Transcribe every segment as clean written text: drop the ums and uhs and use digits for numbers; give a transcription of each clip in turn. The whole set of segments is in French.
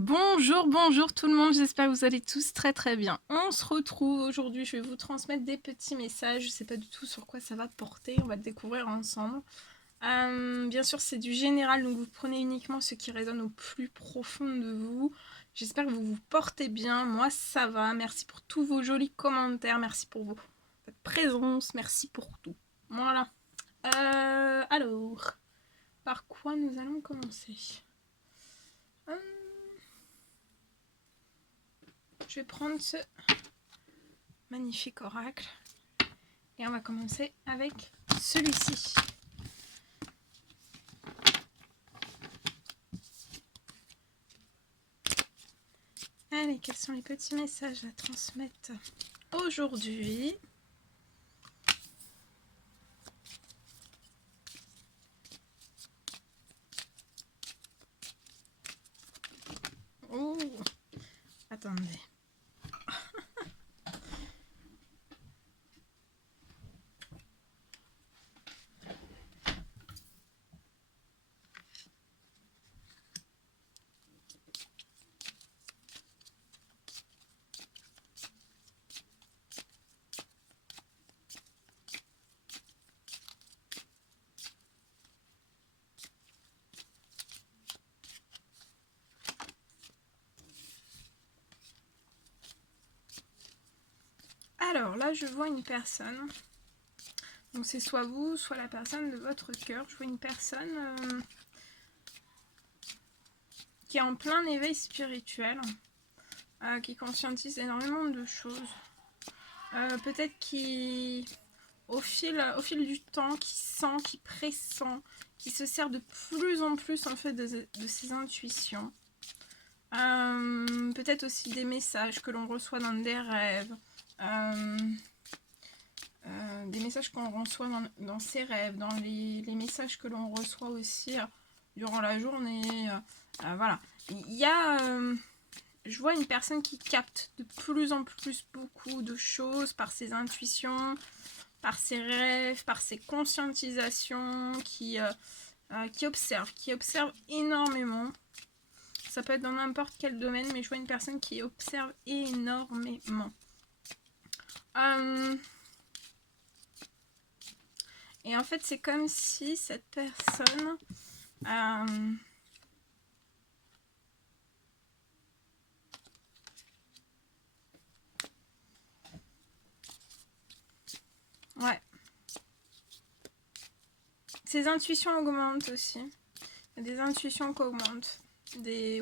Bonjour tout le monde, j'espère que vous allez tous très bien. On se retrouve aujourd'hui, je vais vous transmettre des petits messages, je sais pas du tout sur quoi ça va porter, on va le découvrir ensemble. Bien sûr c'est du général, donc vous prenez uniquement ce qui résonne au plus profond de vous. J'espère que vous vous portez bien, moi ça va, merci pour tous vos jolis commentaires, merci pour votre présence, merci pour tout. Voilà. Alors, par quoi nous allons commencer? Je vais prendre ce magnifique oracle et on va commencer avec celui-ci. Allez, quels sont les petits messages à transmettre aujourd'hui? Oh, attendez. Alors là, je vois une personne. Donc c'est soit vous, soit la personne de votre cœur. Je vois une personne qui est en plein éveil spirituel, qui conscientise énormément de choses. Peut-être qui, au fil du temps, qui sent, qui pressent, qui se sert de plus en plus en fait de ses intuitions. Peut-être aussi des messages que l'on reçoit dans des rêves. Des messages qu'on reçoit dans ses rêves, dans les messages que l'on reçoit aussi durant la journée. Voilà. Il y a... je vois une personne qui capte de plus en plus beaucoup de choses par ses intuitions, par ses rêves, par ses conscientisations, qui observe énormément. Ça peut être dans n'importe quel domaine, mais je vois une personne qui observe énormément. Et en fait, c'est comme si cette personne... ouais. Ses intuitions augmentent aussi. Il y a des intuitions qui augmentent.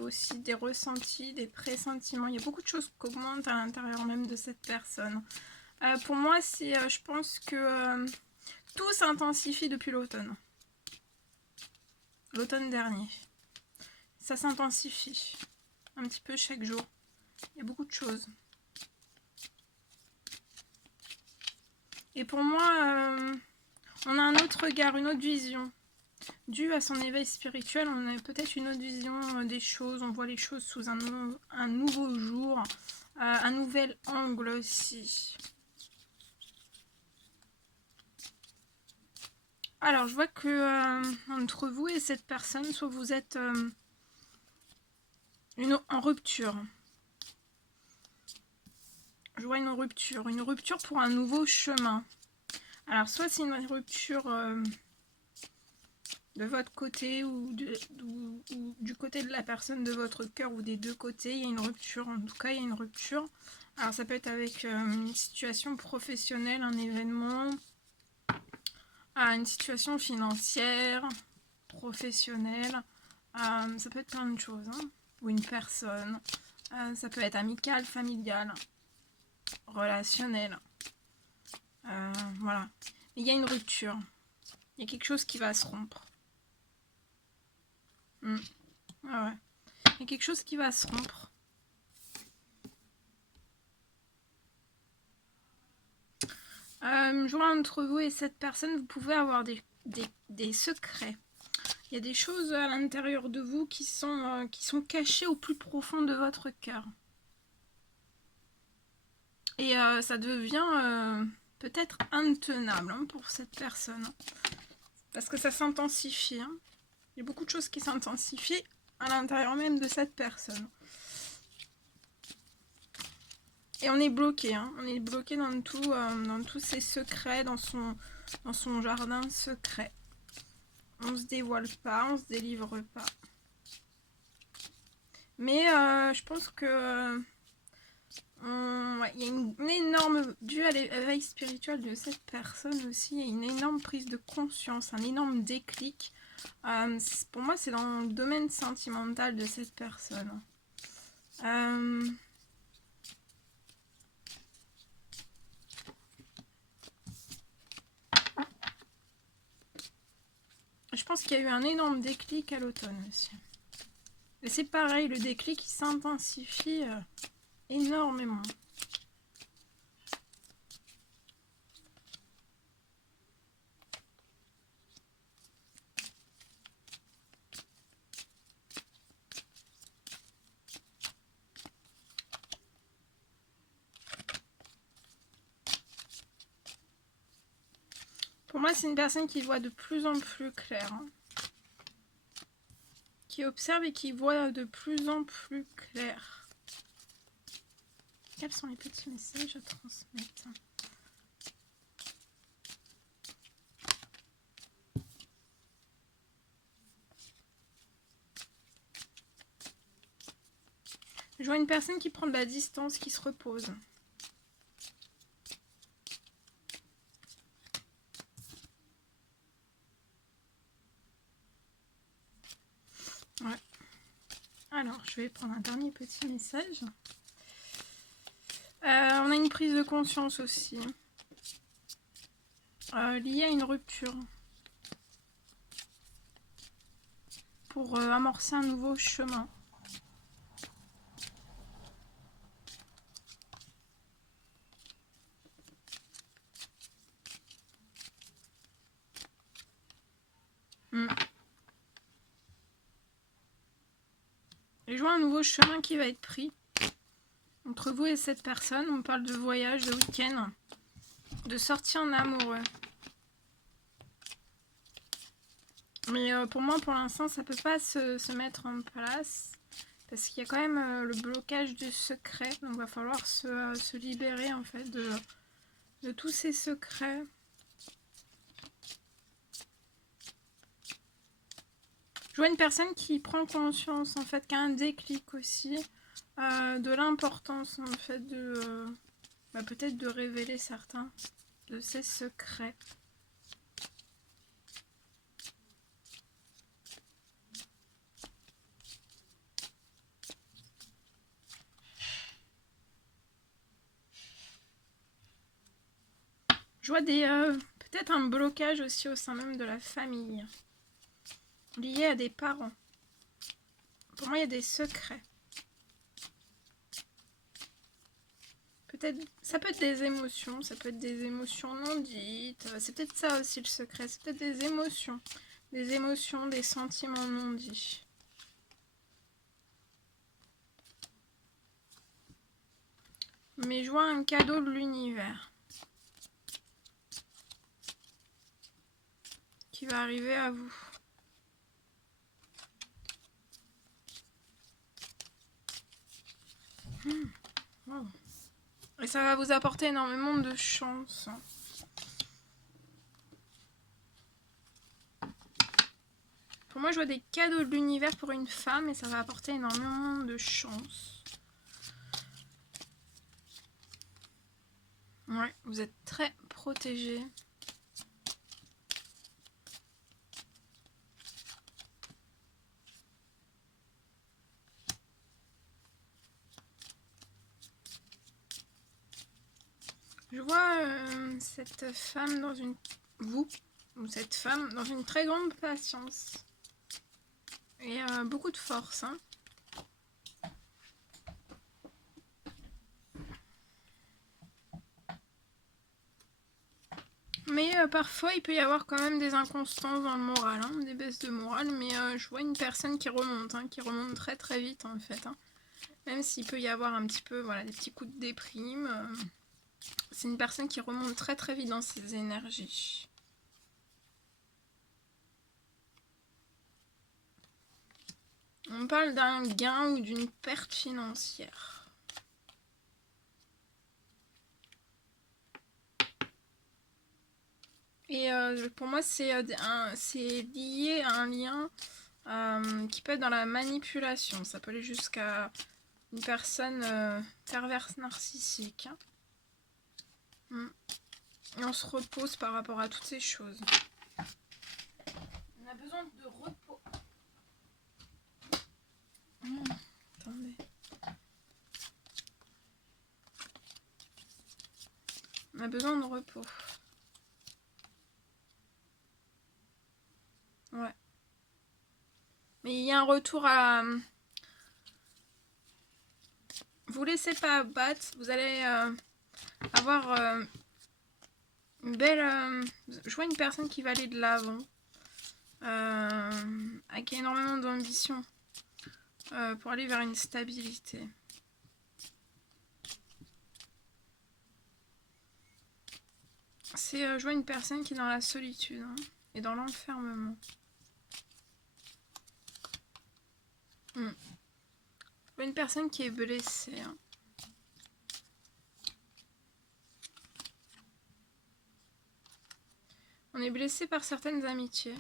Aussi des ressentis, des pressentiments. Il y a beaucoup de choses qui augmentent à l'intérieur même de cette personne. Pour moi, je pense que tout s'intensifie depuis l'automne. L'automne dernier. Ça s'intensifie un petit peu chaque jour. Il y a beaucoup de choses. Et pour moi, on a un autre regard, une autre vision. Dû à son éveil spirituel, on a peut-être une autre vision des choses. On voit les choses sous un nouveau jour, un nouvel angle aussi. Alors, je vois que entre vous et cette personne, soit vous êtes en rupture. Je vois une rupture pour un nouveau chemin. Alors, soit c'est une rupture de votre côté ou du côté de la personne de votre cœur ou des deux côtés, il y a une rupture. En tout cas, il y a une rupture. Alors, ça peut être avec une situation professionnelle, un événement, une situation financière, professionnelle. Ça peut être plein de choses. Hein. Ou une personne. Ça peut être amical, familial, relationnel. Voilà. Mais il y a une rupture. Il y a quelque chose qui va se rompre. Ah ouais. Il y a quelque chose qui va se rompre. Je vois entre vous et cette personne, vous pouvez avoir des secrets. Il y a des choses à l'intérieur de vous qui sont cachées au plus profond de votre cœur. Et ça devient peut-être intenable pour cette personne. Parce que ça s'intensifie. Il y a beaucoup de choses qui s'intensifient à l'intérieur même de cette personne. Et on est bloqué, hein. On est bloqué dans tous ses secrets, dans son jardin secret. On se dévoile pas, on se délivre pas. Mais je pense que ouais, il y a une énorme, dû à l'éveil spirituel de cette personne aussi, il y a une énorme prise de conscience, un énorme déclic. Pour moi, c'est dans le domaine sentimental de cette personne. Je pense qu'il y a eu un énorme déclic à l'automne aussi. Et c'est pareil, le déclic il s'intensifie énormément. Pour moi, c'est une personne qui voit de plus en plus clair. Hein. Qui observe et qui voit de plus en plus clair. Quels sont les petits messages à transmettre? Je vois une personne qui prend de la distance, qui se repose. Ouais. Alors, je vais prendre un dernier petit message. On a une prise de conscience aussi. Liée à une rupture. Pour amorcer un nouveau chemin. Et je vois un nouveau chemin qui va être pris. Entre vous et cette personne, on parle de voyage, de week-end, de sortie en amoureux. Mais pour moi, pour l'instant, ça peut pas se mettre en place. Parce qu'il y a quand même le blocage du secret. Donc il va falloir se libérer en fait de tous ces secrets. Je vois une personne qui prend conscience en fait, qui a un déclic aussi. De l'importance en fait de peut-être de révéler certains de ses secrets. Je vois peut-être un blocage aussi au sein même de la famille, lié à des parents. Pour moi, il y a des secrets. Peut-être, ça peut être des émotions, ça peut être des émotions non dites. C'est peut-être ça aussi le secret, c'est peut-être des émotions, des sentiments non dits. Mais je vois un cadeau de l'univers qui va arriver à vous. Wow. Et ça va vous apporter énormément de chance. Pour moi, je vois des cadeaux de l'univers pour une femme et ça va apporter énormément de chance. Ouais, vous êtes très protégé. Je vois cette femme dans une... cette femme dans une très grande patience. Et beaucoup de force. Hein. Mais parfois, il peut y avoir quand même des inconstances dans le moral, hein, des baisses de morale. Mais je vois une personne qui remonte très très vite en fait. Hein. Même s'il peut y avoir un petit peu, voilà, des petits coups de déprime. C'est une personne qui remonte très très vite dans ses énergies. On parle d'un gain ou d'une perte financière. Et pour moi, c'est lié à un lien qui peut être dans la manipulation. Ça peut aller jusqu'à une personne perverse narcissique. Et on se repose par rapport à toutes ces choses. On a besoin de repos. Attendez. On a besoin de repos. Ouais. Mais il y a un retour à... Vous laissez pas abattre. Vous allez avoir une belle... je vois une personne qui va aller de l'avant. Avec énormément d'ambition. Pour aller vers une stabilité. Je vois une personne qui est dans la solitude et dans l'enfermement. Je vois une personne qui est blessée. On est blessé par certaines amitiés.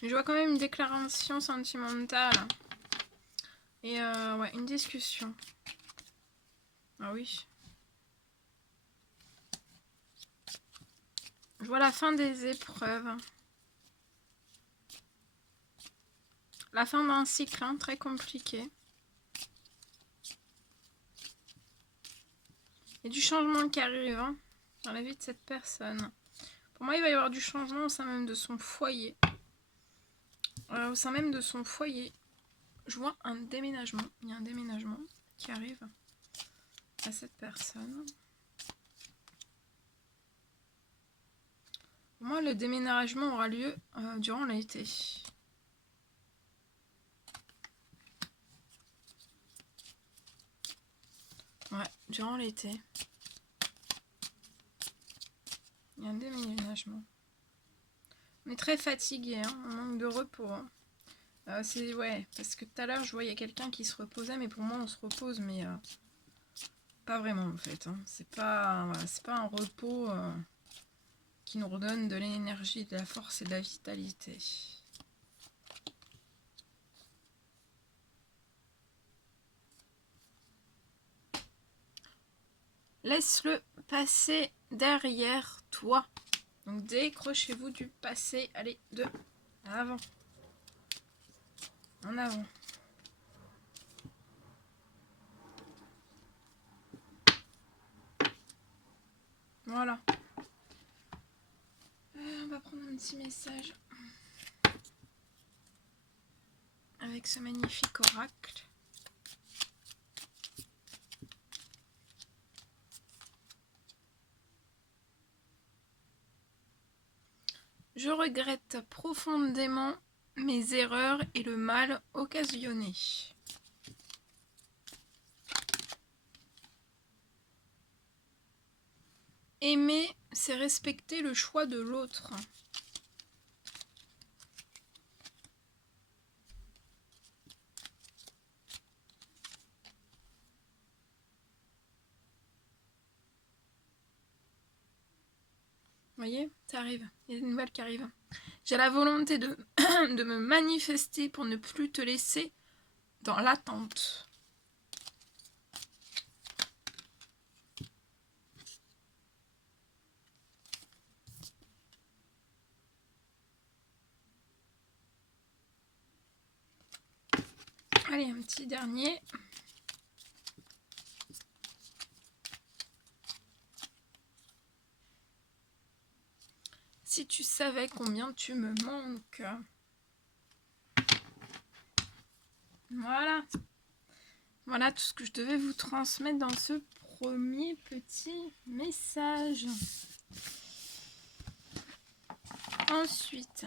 Je vois quand même une déclaration sentimentale. Et ouais, une discussion. Ah oui. Je vois la fin des épreuves. La fin d'un cycle très compliqué. Et du changement qui arrive dans la vie de cette personne. Pour moi, il va y avoir du changement au sein même de son foyer. Au sein même de son foyer. Je vois un déménagement. Il y a un déménagement qui arrive à cette personne. Pour moi, le déménagement aura lieu durant l'été. Ouais, durant l'été. Il y a un déménagement. On est très fatigué, on manque de repos. C'est ouais, parce que tout à l'heure je voyais quelqu'un qui se reposait, mais pour moi on se repose, mais pas vraiment en fait. C'est pas, voilà, c'est pas un repos qui nous redonne de l'énergie, de la force et de la vitalité. Laisse-le passer derrière toi. Donc décrochez-vous du passé. Allez, de avant. En avant. Voilà. On va prendre un petit message avec ce magnifique oracle. Je regrette profondément mes erreurs et le mal occasionné. Aimer, c'est respecter le choix de l'autre. Vous voyez, ça arrive. Il y a des nouvelles qui arrivent. J'ai la volonté de, de me manifester pour ne plus te laisser dans l'attente. Allez, un petit dernier. Si tu savais combien tu me manques. Voilà. Voilà tout ce que je devais vous transmettre dans ce premier petit message. Ensuite,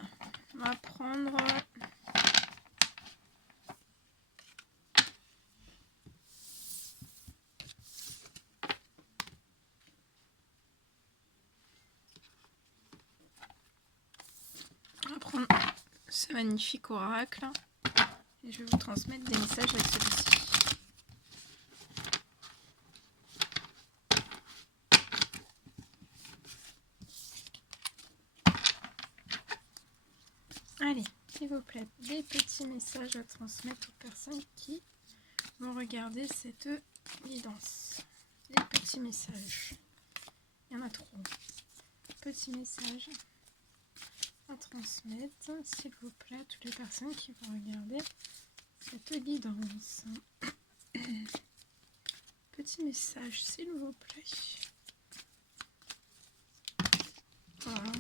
on va prendre ce magnifique oracle. Et je vais vous transmettre des messages avec celui-ci. Allez, s'il vous plaît, des petits messages à transmettre aux personnes qui vont regarder cette guidance. Des petits messages. Il y en a trop. Petits messages à transmettre, s'il vous plaît, à toutes les personnes qui vont regarder cette guidance. Petit message, s'il vous plaît. Voilà.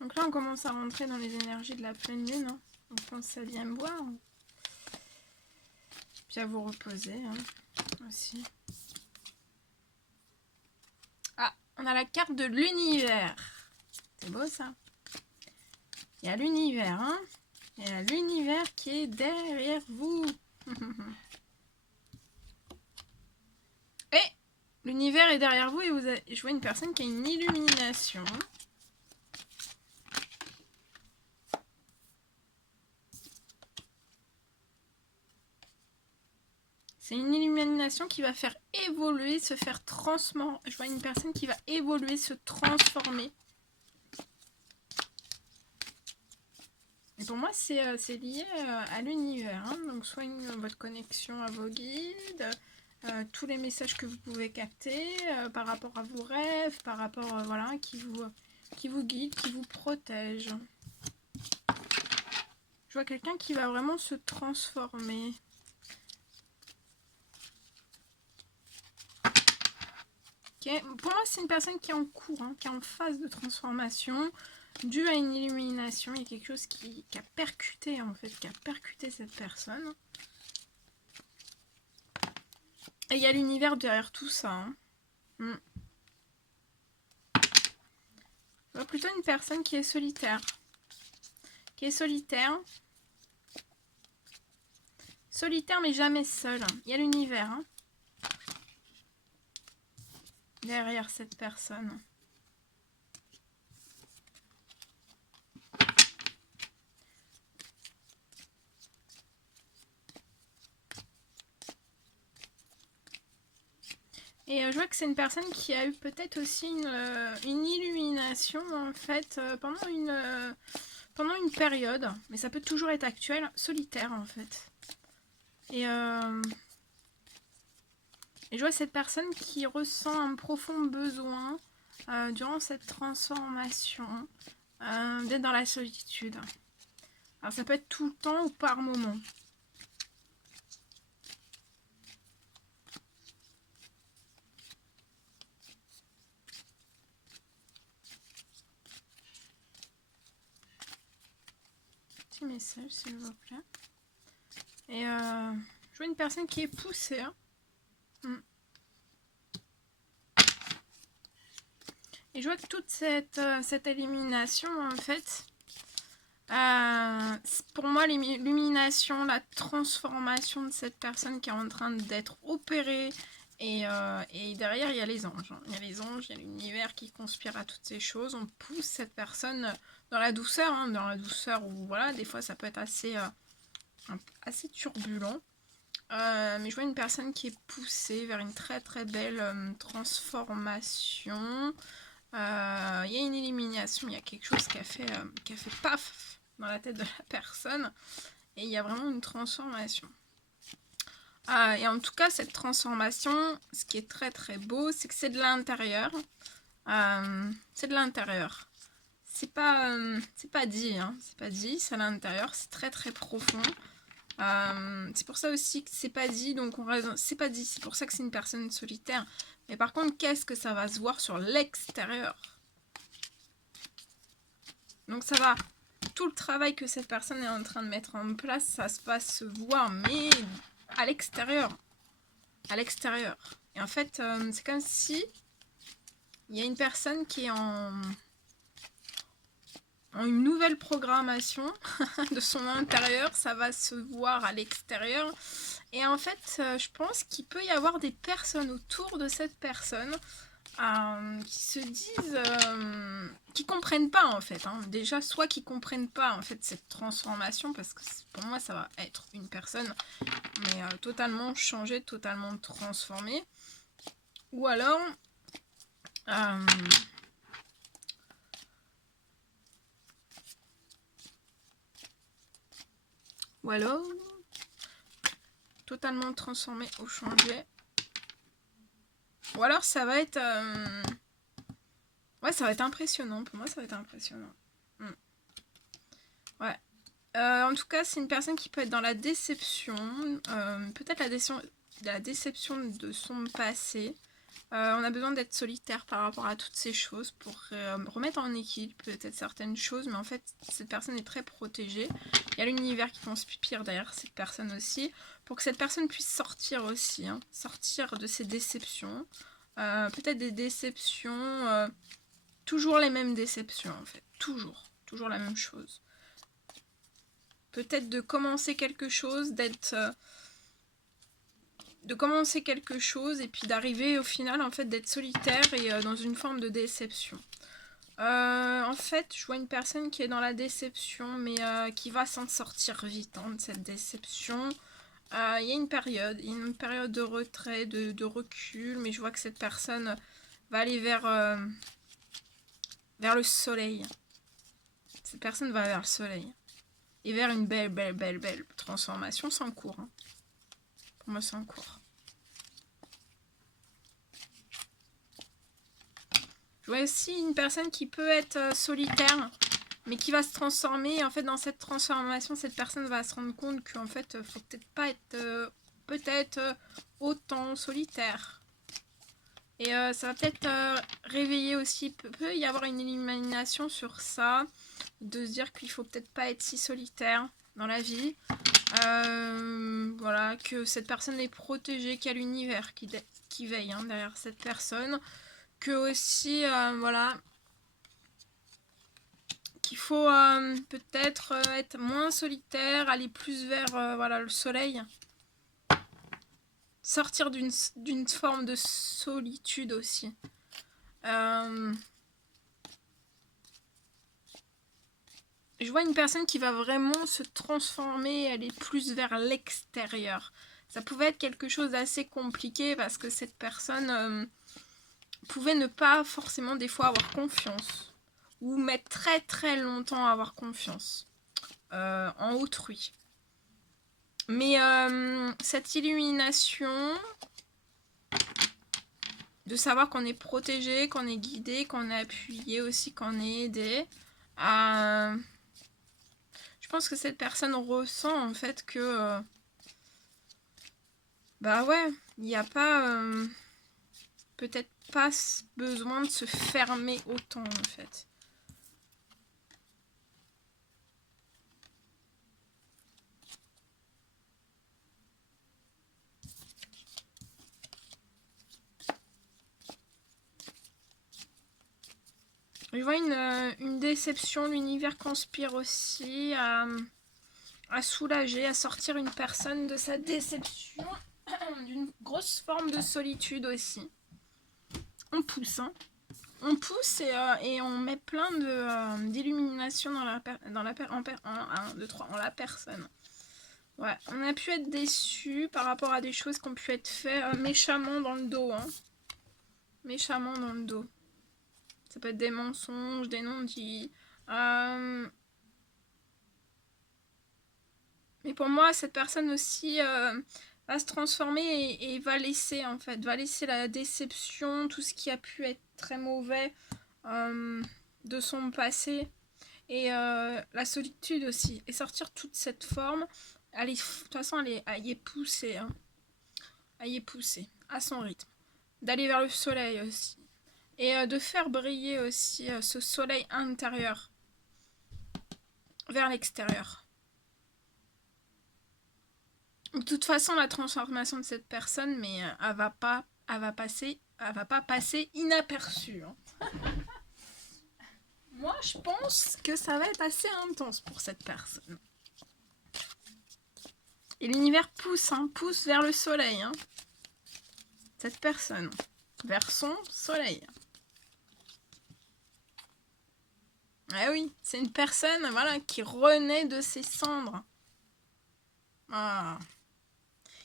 Donc là, on commence à rentrer dans les énergies de la pleine lune. Hein. Donc pensez à bien boire. Puis à vous reposer aussi. Ah, on a la carte de l'univers. C'est beau ça. Il y a l'univers, hein. Il y a l'univers qui est derrière vous. Et l'univers est derrière vous et vous avez, je vois une personne qui a une illumination. C'est une illumination qui va faire évoluer, se faire transformer. Je vois une personne qui va évoluer, se transformer. Et pour moi, c'est lié à l'univers. Hein. Donc, soit votre connexion à vos guides, tous les messages que vous pouvez capter par rapport à vos rêves, par rapport voilà, qui vous guide, qui vous protège. Je vois quelqu'un qui va vraiment se transformer. Okay. Pour moi, c'est une personne qui est en cours, hein, qui est en phase de transformation, due à une illumination. Il y a quelque chose qui a percuté, en fait, qui a percuté cette personne. Et il y a l'univers derrière tout ça. Hein. Je vois plutôt une personne qui est solitaire. Qui est solitaire. Solitaire, mais jamais seule. Il y a l'univers. Hein. Derrière cette personne. Et je vois que c'est une personne qui a eu peut-être aussi une illumination en fait pendant une période, mais ça peut toujours être actuel, solitaire en fait. Et je vois cette personne qui ressent un profond besoin durant cette transformation d'être dans la solitude. Alors ça peut être tout le temps ou par moment. Petit message s'il vous plaît. Et je vois une personne qui est poussée. Hein. Et je vois que toute cette élimination, en fait, pour moi, l'illumination, la transformation de cette personne qui est en train d'être opérée, et derrière, il y a les anges. Hein. Il y a les anges, il y a l'univers qui conspire à toutes ces choses. On pousse cette personne dans la douceur, hein, dans la douceur où, voilà, des fois, ça peut être assez turbulent. Mais je vois une personne qui est poussée vers une très très belle transformation. Il y a une élimination, il y a quelque chose qui a fait paf dans la tête de la personne. Et il y a vraiment une transformation. Et en tout cas, cette transformation, ce qui est très très beau, c'est que c'est de l'intérieur. C'est de l'intérieur. C'est pas dit, hein. C'est pas dit, c'est à l'intérieur, c'est très très profond. C'est pour ça aussi que c'est pas dit, donc c'est pas dit, c'est pour ça que c'est une personne solitaire. Mais par contre, qu'est-ce que ça va se voir sur l'extérieur? Donc ça va, tout le travail que cette personne est en train de mettre en place, ça va se voir, mais à l'extérieur. À l'extérieur. Et en fait, c'est comme si il y a une personne qui est en... une nouvelle programmation de son intérieur, ça va se voir à l'extérieur. Et en fait, je pense qu'il peut y avoir des personnes autour de cette personne qui se disent, qui comprennent pas en fait. Hein. Déjà, soit qui comprennent pas en fait cette transformation, parce que pour moi, ça va être une personne, mais totalement changée, totalement transformée. Ou alors, totalement transformé ou changé. Ou alors ça va être... ouais, ça va être impressionnant. Pour moi, ça va être impressionnant. Ouais. En tout cas, c'est une personne qui peut être dans la déception. Peut-être la déception de son passé. On a besoin d'être solitaire par rapport à toutes ces choses pour remettre en équilibre peut-être certaines choses, mais en fait cette personne est très protégée. Il y a l'univers qui conspire derrière cette personne aussi, pour que cette personne puisse sortir aussi, hein, sortir de ses déceptions. Peut-être des déceptions, toujours les mêmes déceptions en fait, toujours la même chose. Peut-être de commencer quelque chose, de commencer quelque chose et puis d'arriver au final en fait d'être solitaire et dans une forme de déception. En fait, je vois une personne qui est dans la déception mais qui va s'en sortir vite de cette déception. Il y a une période de retrait, de recul, mais je vois que cette personne va aller vers le soleil. Cette personne va vers le soleil et vers une belle transformation. C'est en cours. Hein. Pour moi, c'est en cours. Je vois aussi une personne qui peut être solitaire, mais qui va se transformer. En fait, dans cette transformation, cette personne va se rendre compte qu'en fait, faut peut-être pas être autant solitaire. Et ça va peut-être réveiller aussi, peut y avoir une illumination sur ça, de se dire qu'il faut peut-être pas être si solitaire dans la vie. Voilà, que cette personne est protégée, qu'il y a l'univers qui veille hein, derrière cette personne. Que aussi, voilà, qu'il faut peut-être être moins solitaire, aller plus vers voilà, le soleil. Sortir d'une forme de solitude aussi. Je vois une personne qui va vraiment se transformer, aller plus vers l'extérieur. Ça pouvait être quelque chose d'assez compliqué parce que cette personne pouvait ne pas forcément des fois avoir confiance. Ou mettre très très longtemps à avoir confiance en autrui. Mais cette illumination, de savoir qu'on est protégé, qu'on est guidé, qu'on est appuyé aussi, qu'on est aidé. Je pense que cette personne ressent en fait que bah ouais, il n'y a pas peut-être pas besoin de se fermer autant en fait. Je vois une déception, l'univers conspire aussi à soulager, à sortir une personne de sa déception, d'une grosse forme de solitude aussi. On pousse, hein. On pousse et on met plein d'illumination dans la personne. Ouais, on a pu être déçu par rapport à des choses qui ont pu être faites méchamment dans le dos. Hein. Méchamment dans le dos. Ça peut être des mensonges, des non-dits. Mais pour moi, cette personne aussi va se transformer et va laisser en fait, va laisser la déception, tout ce qui a pu être très mauvais de son passé et la solitude aussi. Et sortir toute cette forme, de toute façon, à y est poussée. Hein. À y est poussée, à son rythme. D'aller vers le soleil aussi. Et de faire briller aussi ce soleil intérieur vers l'extérieur. De toute façon, la transformation de cette personne, mais elle va pas passer inaperçue. Hein. Moi, je pense que ça va être assez intense pour cette personne. Et l'univers pousse, hein, pousse vers le soleil. Hein. Cette personne, vers son soleil. Ah oui, c'est une personne voilà, qui renaît de ses cendres. Ah.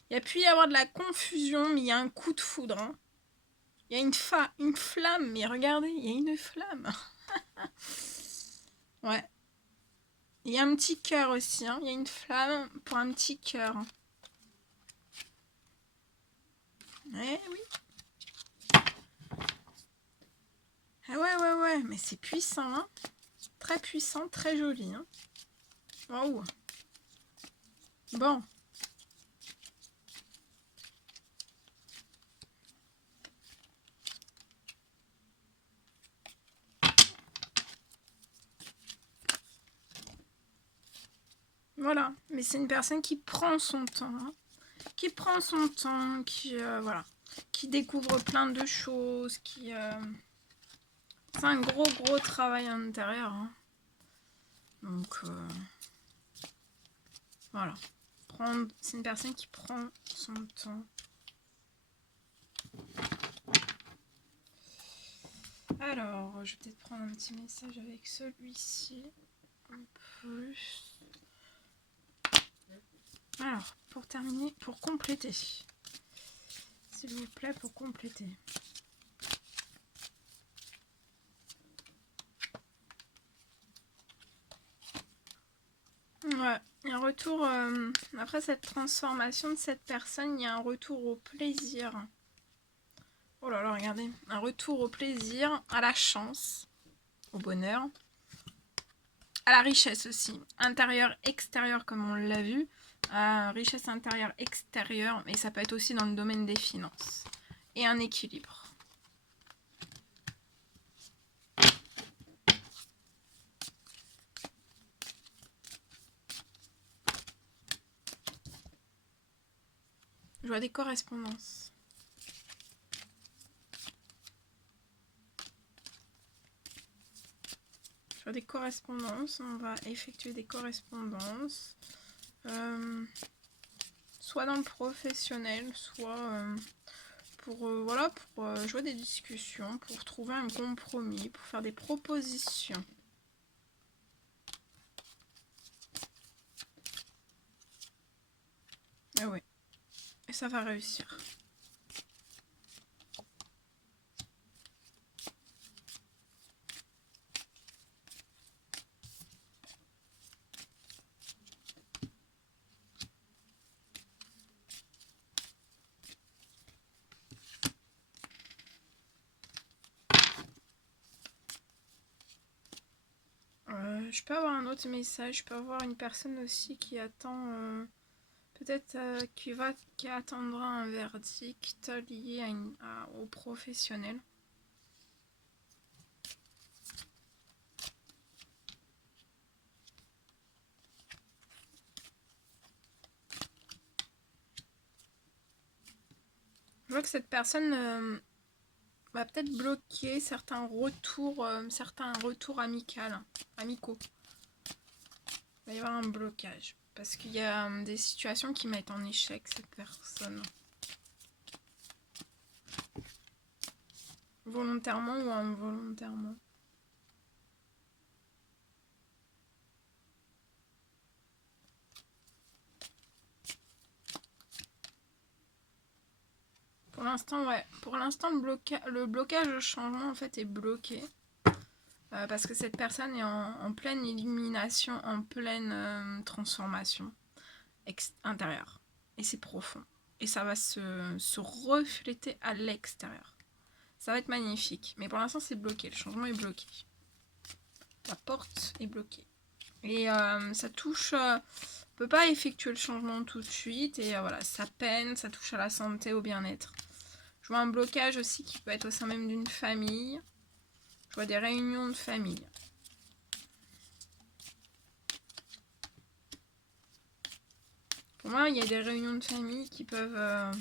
Il y a pu y avoir de la confusion, mais il y a un coup de foudre. Hein. Il y a une flamme, mais regardez, il y a une flamme. Ouais. Il y a un petit cœur aussi, hein. Il y a une flamme pour un petit cœur. Ouais, oui. Ah ouais, mais c'est puissant, hein. Très puissant, très joli, hein. Waouh. Bon. Voilà, mais c'est une personne qui prend son temps, hein. Qui prend son temps, voilà, qui découvre plein de choses, c'est un gros travail à l'intérieur. Hein. Donc, voilà. C'est une personne qui prend son temps. Alors, je vais peut-être prendre un petit message avec celui-ci. En plus. Alors, pour terminer, pour compléter. S'il vous plaît, pour compléter. Ouais, il y a un retour, après cette transformation de cette personne, il y a un retour au plaisir. Oh là là, regardez, un retour au plaisir, à la chance, au bonheur, à la richesse aussi, intérieure, extérieure comme on l'a vu, richesse intérieure, extérieure, mais ça peut être aussi dans le domaine des finances, et un équilibre. Je vois des correspondances. Je vois des correspondances, on va effectuer des correspondances. Soit dans le professionnel, soit pour jouer des discussions, pour trouver un compromis, pour faire des propositions. Ah oui, et ça va réussir. Je peux avoir un autre message, je peux avoir une personne aussi qui attend, peut-être qui attendra un verdict lié au professionnel. Je vois que cette personne va peut-être bloquer certains retours amicaux. Il va y avoir un blocage. Parce qu'il y a des situations qui mettent en échec cette personne. Volontairement ou involontairement. Pour l'instant, ouais. Pour l'instant, le blocage, le changement, en fait, est bloqué. Parce que cette personne est en pleine illumination, en pleine transformation intérieure. Et c'est profond. Et ça va se refléter à l'extérieur. Ça va être magnifique. Mais pour l'instant, c'est bloqué. Le changement est bloqué. La porte est bloquée. Et ça touche... on peut pas effectuer le changement tout de suite. Et voilà, ça peine, ça touche à la santé, au bien-être. Je vois un blocage aussi qui peut être au sein même d'une famille. Je vois des réunions de famille. Pour moi, il y a des réunions de famille qui peuvent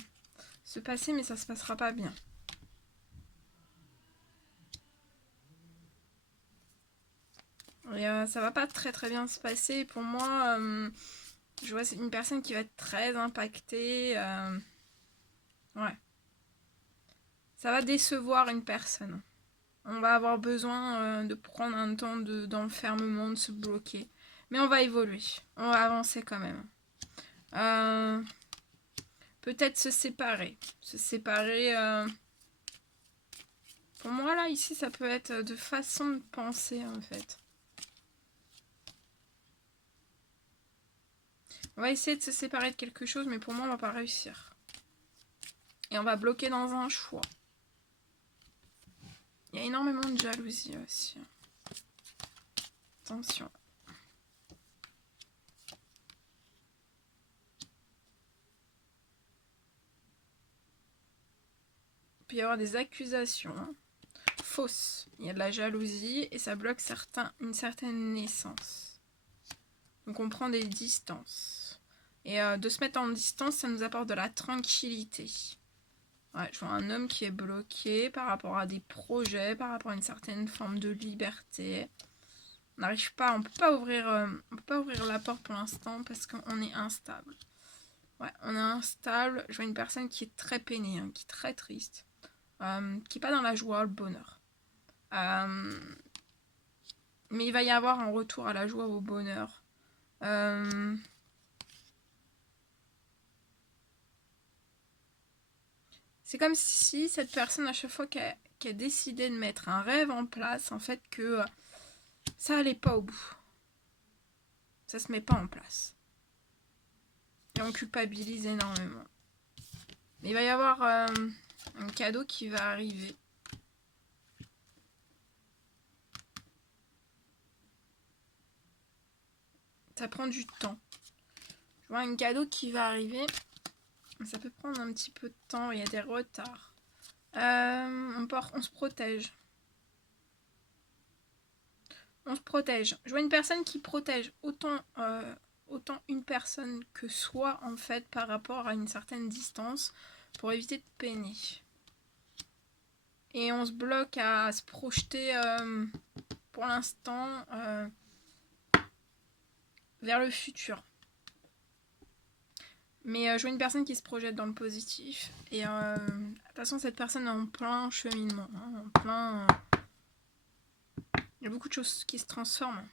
se passer, mais ça se passera pas bien. Et ça va pas très très bien se passer. Pour moi, je vois c'est une personne qui va être très impactée. Ouais. Ça va décevoir une personne. On va avoir besoin de prendre un temps d'enfermement, de se bloquer. Mais on va évoluer. On va avancer quand même. Peut-être se séparer. Se séparer. Pour moi, là, ici, ça peut être de façon de penser, en fait. On va essayer de se séparer de quelque chose, mais pour moi, on va pas réussir. Et on va bloquer dans un choix. Il y a énormément de jalousie aussi. Attention. Il peut y avoir des accusations fausses. Il y a de la jalousie et ça bloque une certaine naissance. Donc on prend des distances. Et de se mettre en distance, ça nous apporte de la tranquillité. Ouais, je vois un homme qui est bloqué par rapport à des projets, par rapport à une certaine forme de liberté. On n'arrive pas, on peut pas ouvrir la porte pour l'instant parce qu'on est instable. Ouais, on est instable. Je vois une personne qui est très peinée, qui est très triste, qui est pas dans la joie, le bonheur. Mais il va y avoir un retour à la joie, au bonheur. C'est comme si cette personne, à chaque fois qu'elle a décidé de mettre un rêve en place, en fait, que ça allait pas au bout. Ça se met pas en place. Et on culpabilise énormément. Mais il va y avoir un cadeau qui va arriver. Ça prend du temps. Je vois un cadeau qui va arriver. Ça peut prendre un petit peu de temps. Il y a des retards. On se protège. On se protège. Je vois une personne qui protège autant une personne que soi, en fait, par rapport à une certaine distance pour éviter de peiner. Et on se bloque à se projeter pour l'instant vers le futur. Mais je vois une personne qui se projette dans le positif. Et de toute façon, cette personne est en plein cheminement. En plein. Il y a beaucoup de choses qui se transforment.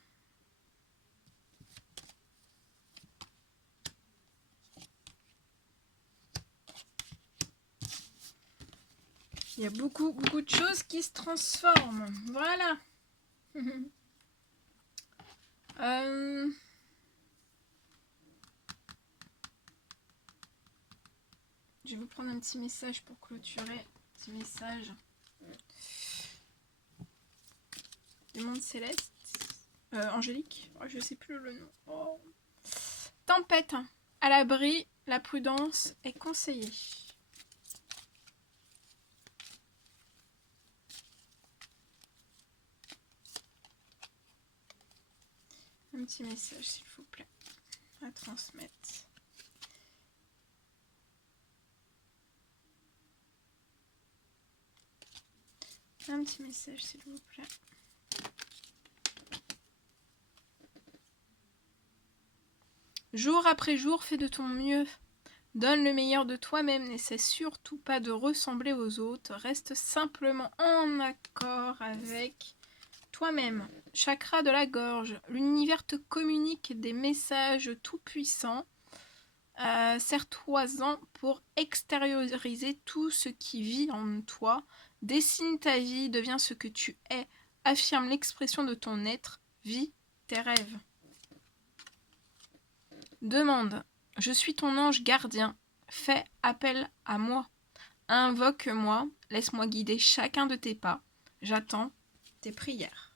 Il y a beaucoup de choses qui se transforment. Voilà. Je vais vous prendre un petit message pour clôturer. Petit message. Du monde céleste. Angélique. Oh, je sais plus le nom. Oh. Tempête. À l'abri, la prudence est conseillée. Un petit message, s'il vous plaît, à transmettre. Un petit message, s'il vous plaît. Jour après jour, fais de ton mieux. Donne le meilleur de toi-même, n'essaie surtout pas de ressembler aux autres. Reste simplement en accord avec toi-même. Chakra de la gorge. L'univers te communique des messages tout-puissants. Sers-toi-en pour extérioriser tout ce qui vit en toi. Dessine ta vie, deviens ce que tu es. Affirme l'expression de ton être. Vis tes rêves. Demande. Je suis ton ange gardien. Fais appel à moi. Invoque-moi. Laisse-moi guider chacun de tes pas. J'attends tes prières.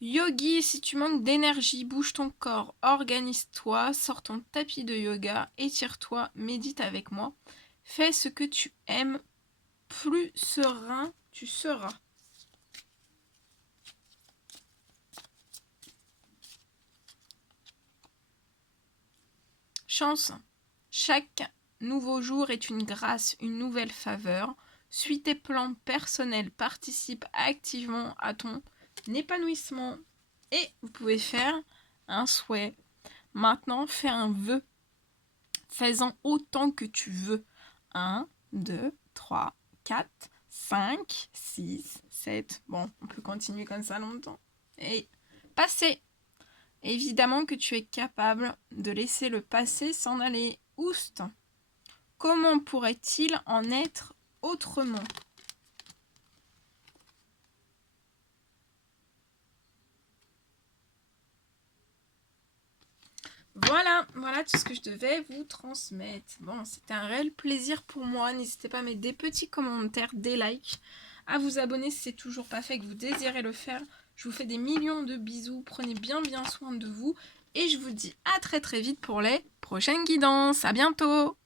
Yogi, si tu manques d'énergie, bouge ton corps, organise-toi, sors ton tapis de yoga, étire-toi, médite avec moi. Fais ce que tu aimes, plus serein tu seras. Chance. Chaque nouveau jour est une grâce, une nouvelle faveur. Suis tes plans personnels, participe activement à ton épanouissement. Et vous pouvez faire un souhait. Maintenant, fais un vœu. Fais-en autant que tu veux. 1, 2, 3, 4, 5, 6, 7. Bon, on peut continuer comme ça longtemps. Et passé. Évidemment que tu es capable de laisser le passé s'en aller. Oust. Comment pourrait-il en être autrement ? Voilà tout ce que je devais vous transmettre. Bon, c'était un réel plaisir pour moi. N'hésitez pas à mettre des petits commentaires, des likes, à vous abonner si c'est toujours pas fait et que vous désirez le faire. Je vous fais des millions de bisous. Prenez bien soin de vous. Et je vous dis à très vite pour les prochaines guidances. À bientôt!